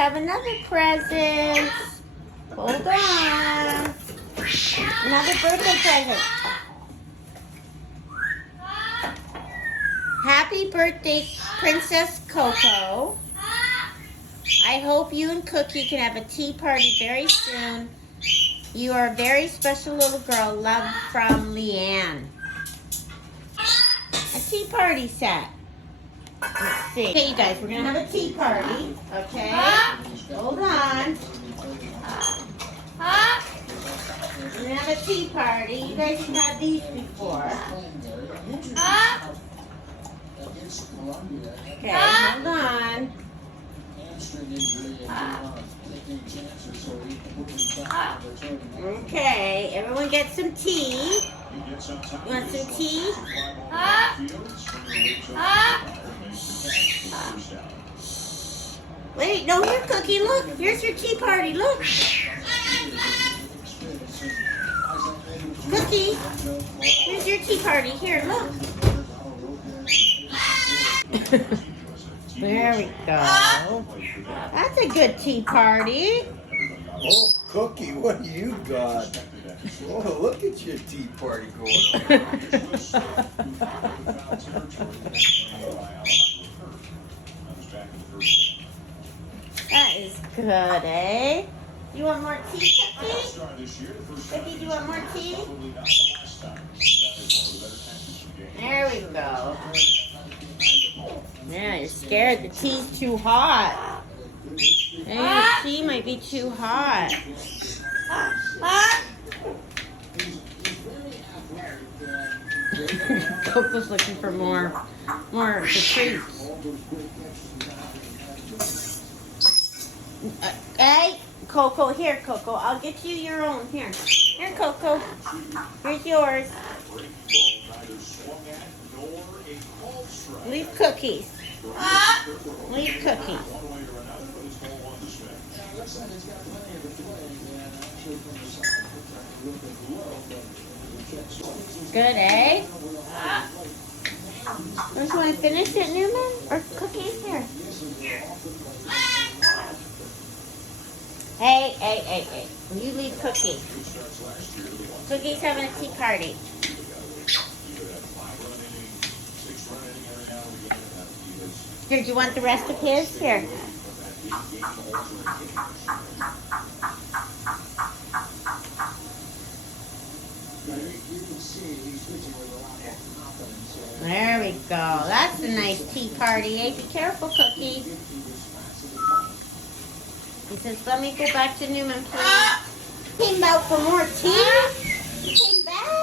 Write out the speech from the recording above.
have another present. Hold on. Another birthday present. Happy birthday, Princess Coco. I hope you and Cookie can have a tea party very soon. You are a very special little girl. Love from Leanne. A tea party set. Let's see. Okay, you guys, we're going to have a tea party. Okay? Hold on. We're going to have a tea party. You guys have had these before. Okay, hold on. Okay, everyone get some tea. You want some tea? Wait, no, here, Cookie, look. Here's your tea party, look. Cookie, here's your tea party. Here, look. There we go. That's a good tea party. Oh, Cookie, what do you got? Oh, look at your tea party going on. That is good, eh? You want more tea, Cookie? Cookie, do you want more tea? There we go. Yeah, you're scared the tea's too hot. Hey, the tea might be too hot. Coco's looking for more of the treats. Hey, Coco, here, Coco. I'll get you your own. Here, Coco. Here's yours. Leave cookies. Leave cookies. Good, eh? Don't you want to finish it, Newman? Or cookies? Here. Hey. You leave cookies. Cookie's having a tea party. Here, do you want the rest of his? Here. There we go. That's a nice tea party, eh? Be careful, Cookie. He says, let me go back to Newman, please. Came out for more tea? You came back?